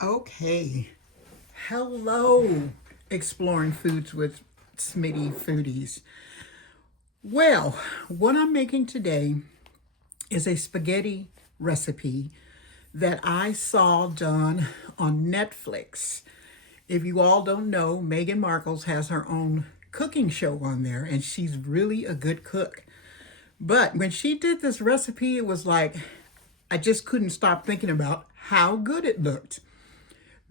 Okay. Hello, exploring foods with Smitty Foodies. Well, what I'm making today is a spaghetti recipe that I saw done on Netflix. If you all don't know, Meghan Markle has her own cooking show on there, and she's really a good cook. But when she did this recipe, it was like I just couldn't stop thinking about how good it looked.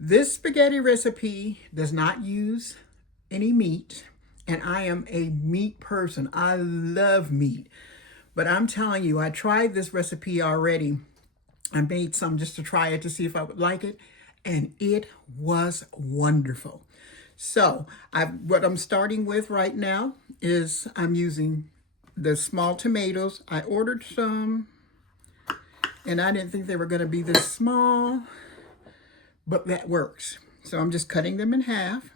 This spaghetti recipe does not use any meat, and I am a meat person. I love meat. But I'm telling you, I tried this recipe already. I made some just to try it to see if I would like it, and it was wonderful. So, what I'm starting with right now is I'm using the small tomatoes. I ordered some, and I didn't think they were going to be this small, but that works. So I'm just cutting them in half.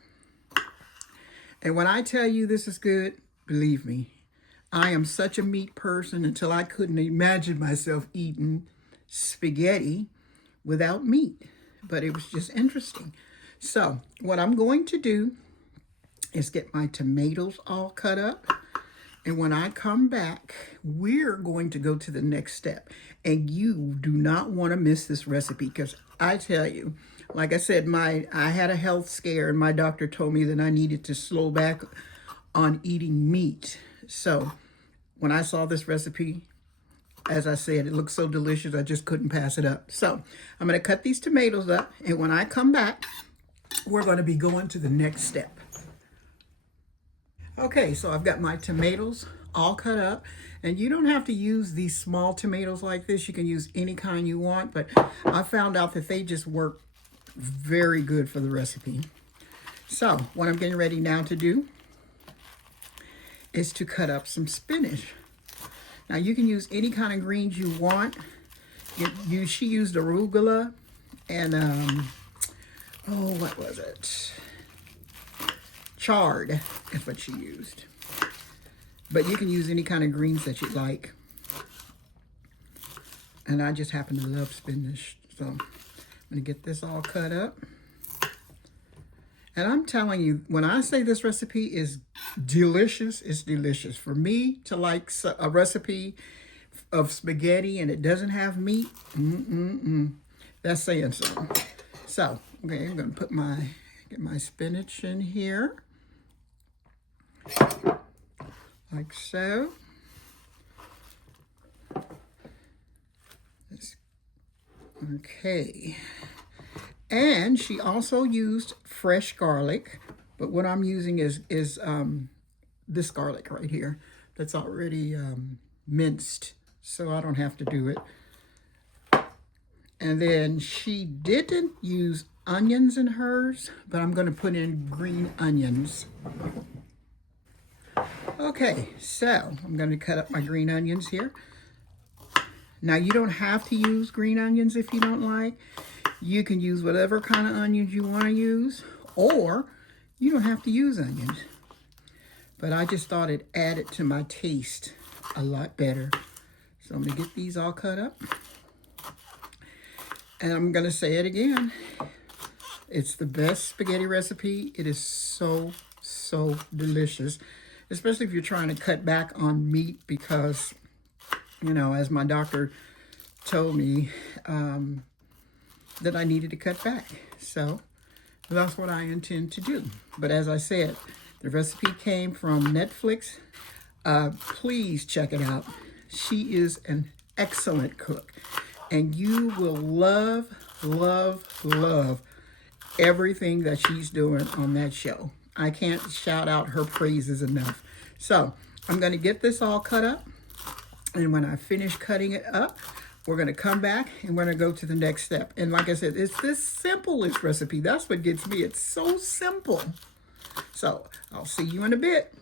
And when I tell you this is good, believe me, I am such a meat person until I couldn't imagine myself eating spaghetti without meat. But it was just interesting. So what I'm going to do is get my tomatoes all cut up. And when I come back, we're going to go to the next step. And you do not want to miss this recipe because I tell you, like I said, I had a health scare and my doctor told me that I needed to slow back on eating meat. So when I saw this recipe, as I said, it looked so delicious, I just couldn't pass it up. So I'm going to cut these tomatoes up, and when I come back, we're going to be going to the next step. Okay, so I've got my tomatoes all cut up, and you don't have to use these small tomatoes like this. You can use any kind you want, but I found out that they just work very good for the recipe. So what I'm getting ready now to do is to cut up some spinach. Now you can use any kind of greens you want. She used arugula and what was it? Chard is what she used. But you can use any kind of greens that you like. And I just happen to love spinach. So I'm going to get this all cut up. And I'm telling you, when I say this recipe is delicious, it's delicious. For me to like a recipe of spaghetti and it doesn't have meat, that's saying something. So, okay, I'm going to get my spinach in here. Like so. Okay. And she also used fresh garlic, but what I'm using is this garlic right here that's already minced, so I don't have to do it. And then she didn't use onions in hers, but I'm going to put in green onions. Okay, so I'm going to cut up my green onions here. Now, you don't have to use green onions if you don't like. You can use whatever kind of onions you want to use, or you don't have to use onions. But I just thought it added to my taste a lot better. So I'm going to get these all cut up. And I'm going to say it again. It's the best spaghetti recipe. It is so, so delicious. Especially if you're trying to cut back on meat because, you know, as my doctor told me, that I needed to cut back. So that's what I intend to do. But as I said, the recipe came from Netflix. Please check it out. She is an excellent cook. And you will love, love, love everything that she's doing on that show. I can't shout out her praises enough. So I'm going to get this all cut up. And when I finish cutting it up, we're going to come back and we're going to go to the next step. And like I said, it's this simple, this recipe. That's what gets me. It's so simple. So I'll see you in a bit.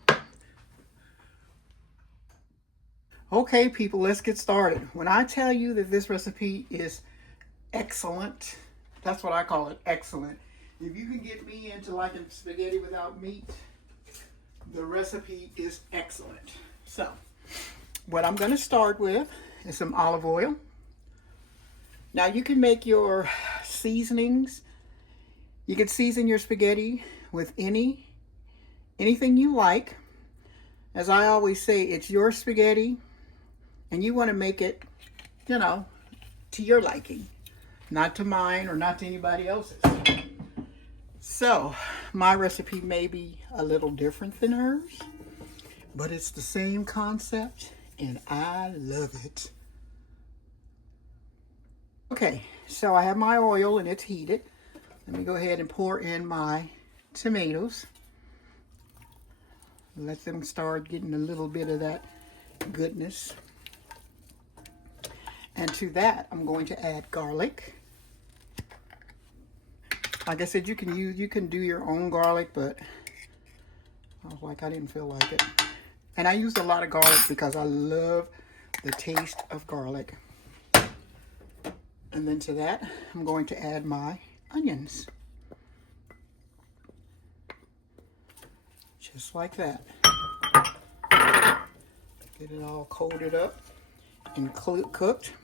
Okay, people, let's get started. When I tell you that this recipe is excellent, that's what I call it, excellent. If you can get me into liking spaghetti without meat, the recipe is excellent. So what I'm going to start with is some olive oil. Now you can make your seasonings You can season your spaghetti with anything you like. As I always say, it's your spaghetti, and you want to make it, you know, to your liking, not to mine or not to anybody else's. So, my recipe may be a little different than hers, but it's the same concept, and I love it. Okay, so I have my oil and it's heated. Let me go ahead and pour in my tomatoes. Let them start getting a little bit of that goodness. And to that, I'm going to add garlic. Like I said, you can do your own garlic, but I didn't feel like it. And I used a lot of garlic because I love the taste of garlic. And then to that, I'm going to add my onions. Just like that. Get it all coated up and cooked.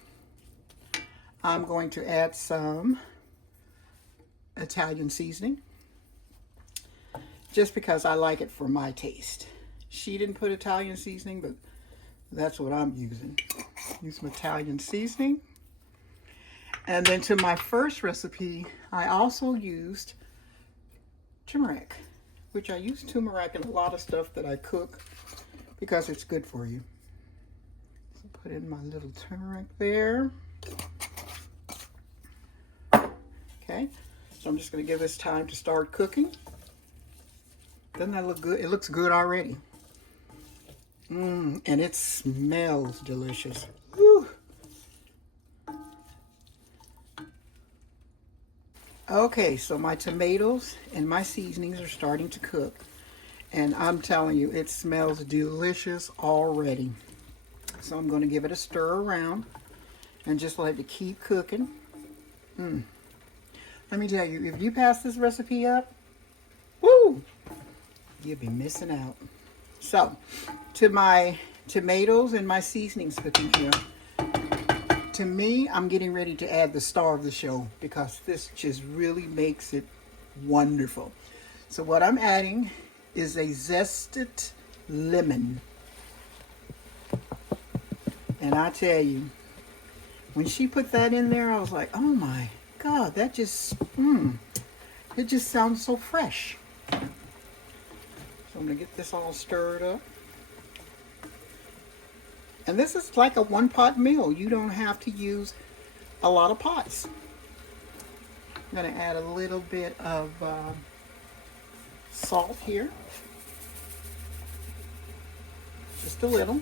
I'm going to add some Italian seasoning, just because I like it for my taste. She didn't put Italian seasoning, but that's what I'm using. Use some Italian seasoning. And then to my first recipe, I also used turmeric, which I use turmeric in a lot of stuff that I cook because it's good for you. So put in my little turmeric there. Okay, so I'm just going to give this time to start cooking. Doesn't that look good? It looks good already. And it smells delicious. Whew. Okay, so my tomatoes and my seasonings are starting to cook. And I'm telling you, it smells delicious already. So I'm going to give it a stir around and just let it keep cooking. Let me tell you, if you pass this recipe up, woo, you'll be missing out. So, to my tomatoes and my seasonings cooking here, to me, I'm getting ready to add the star of the show because this just really makes it wonderful. So what I'm adding is a zested lemon. And I tell you, when she put that in there, I was like, oh my God, that just, it just sounds so fresh. So I'm going to get this all stirred up. And this is like a one-pot meal. You don't have to use a lot of pots. I'm going to add a little bit of salt here. Just a little.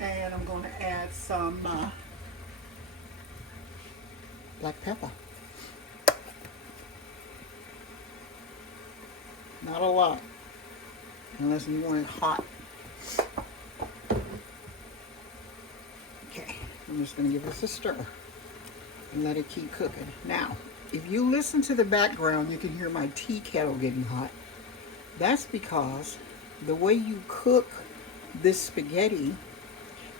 And I'm going to add some black pepper. Not a lot, unless you want it hot. Okay, I'm just going to give this a stir and let it keep cooking. Now, if you listen to the background, you can hear my tea kettle getting hot. That's because the way you cook this spaghetti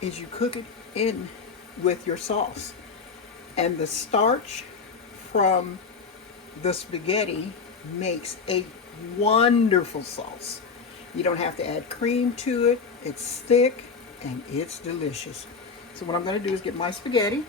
is you cook it in with your sauce. And the starch from the spaghetti makes a wonderful sauce. You don't have to add cream to it. It's thick and it's delicious. So what I'm going to do is get my spaghetti.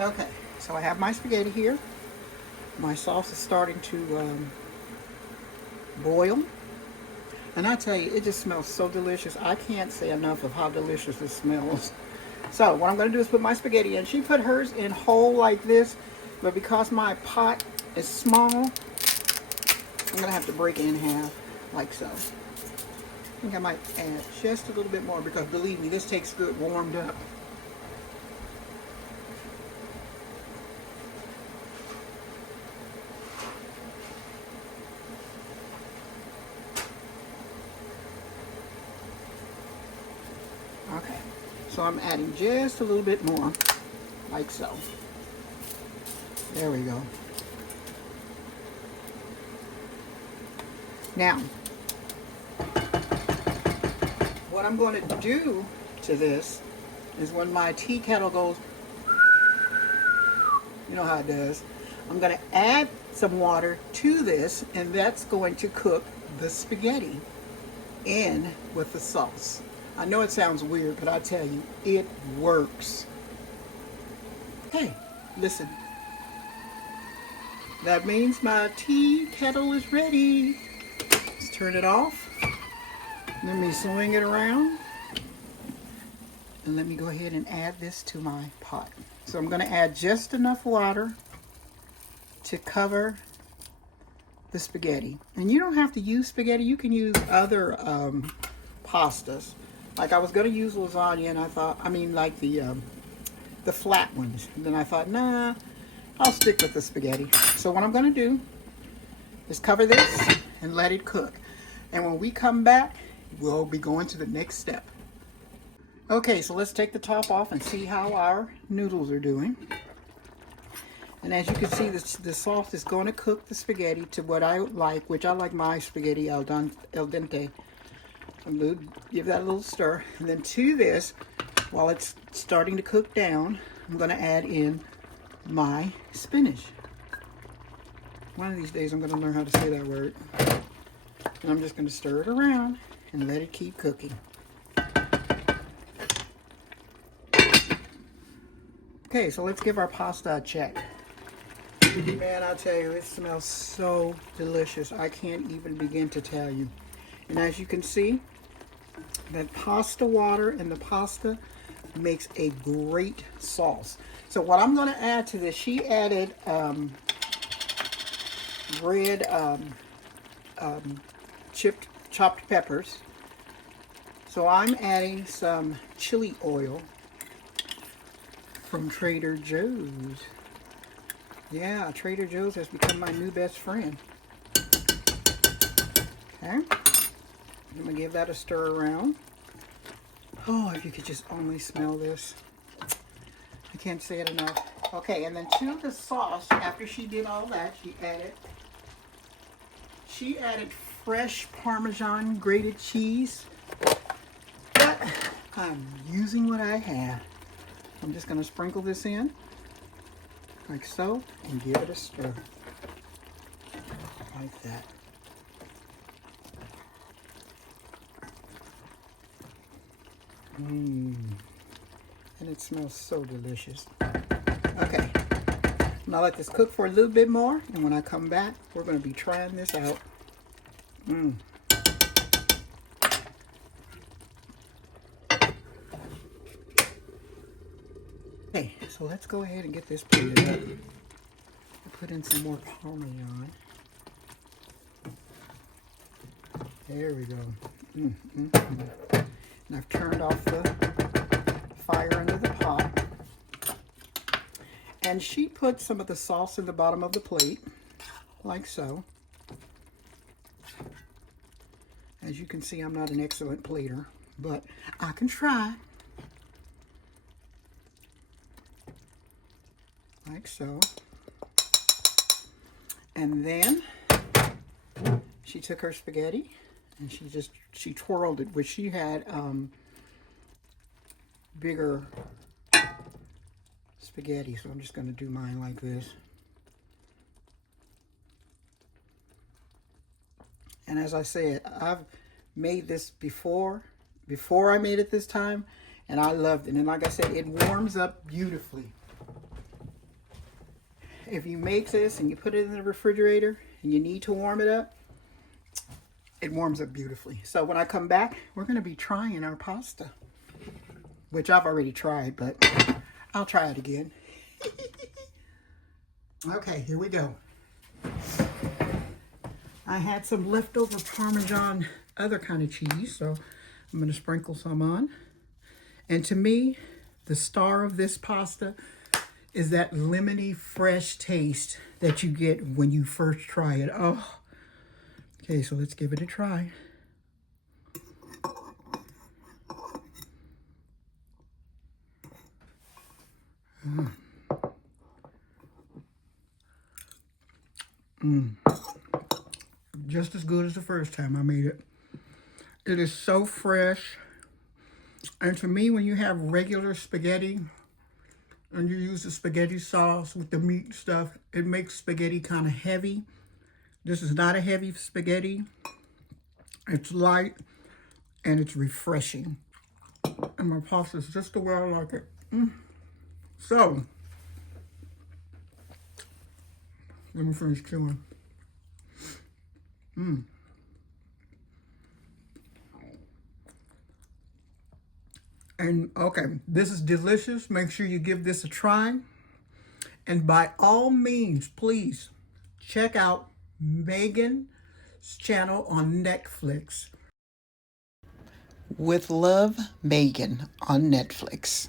Okay, so I have my spaghetti here. My sauce is starting to boil. And I tell you, it just smells so delicious. I can't say enough of how delicious it smells. So what I'm going to do is put my spaghetti in. She put hers in whole like this, but because my pot is small, I'm going to have to break it in half, like so. I think I might add just a little bit more because believe me, this takes good warmed up. So I'm adding just a little bit more, like so. There we go. Now, what I'm going to do to this is when my tea kettle goes, you know how it does, I'm going to add some water to this, and that's going to cook the spaghetti in with the sauce. I know it sounds weird, but I tell you, it works. Hey, listen. That means my tea kettle is ready. Let's turn it off. Let me swing it around. And let me go ahead and add this to my pot. So I'm going to add just enough water to cover the spaghetti. And you don't have to use spaghetti. You can use other pastas. Like I was going to use lasagna, and I thought, like the flat ones. And then I thought, nah, I'll stick with the spaghetti. So what I'm going to do is cover this and let it cook. And when we come back, we'll be going to the next step. Okay, so let's take the top off and see how our noodles are doing. And as you can see, the sauce is going to cook the spaghetti to what I like, which I like my spaghetti al dente. I'm going to give that a little stir. And then to this, while it's starting to cook down, I'm going to add in my spinach. One of these days I'm going to learn how to say that word. And I'm just going to stir it around and let it keep cooking. Okay, so let's give our pasta a check. Man, I tell you, it smells so delicious. I can't even begin to tell you. And as you can see, that pasta water and the pasta makes a great sauce. So what I'm going to add to this, she added red chopped peppers. So I'm adding some chili oil from Trader Joe's. Yeah, Trader Joe's has become my new best friend. Okay, I'm gonna give that a stir around. Oh, if you could just only smell this. I can't say it enough. Okay, and then to the sauce, after she did all that, she added fresh Parmesan grated cheese. But I'm using what I have. I'm just gonna sprinkle this in, like so, and give it a stir. Like that. And it smells so delicious. Okay, now let this cook for a little bit more, and when I come back, we're going to be trying this out. Okay, so let's go ahead and get this plated up. Put in some more Parmesan. There we go. And I've turned off the fire under the pot. And she put some of the sauce in the bottom of the plate, like so. As you can see, I'm not an excellent plater, but I can try. Like so. And then she took her spaghetti and she twirled it, which she had bigger spaghetti, so I'm just going to do mine like this. And as I said, I've made this before I made it this time, and I loved it. And like I said, it warms up beautifully. If you make this and you put it in the refrigerator and you need to warm it up, it warms up beautifully. So when I come back, we're going to be trying our pasta, which I've already tried, but I'll try it again. Okay, here we go. I had some leftover Parmesan, other kind of cheese, so I'm going to sprinkle some on. And to me, the star of this pasta is that lemony fresh taste that you get when you first try it. Oh, okay, so let's give it a try. Just as good as the first time I made it. It is so fresh. And to me, when you have regular spaghetti and you use the spaghetti sauce with the meat stuff, it makes spaghetti kind of heavy. This is not a heavy spaghetti. It's light and it's refreshing. And my pasta is just the way I like it. So, let me finish chewing. And okay, this is delicious. Make sure you give this a try. And by all means, please check out Megan's channel on Netflix. With Love, Megan on Netflix.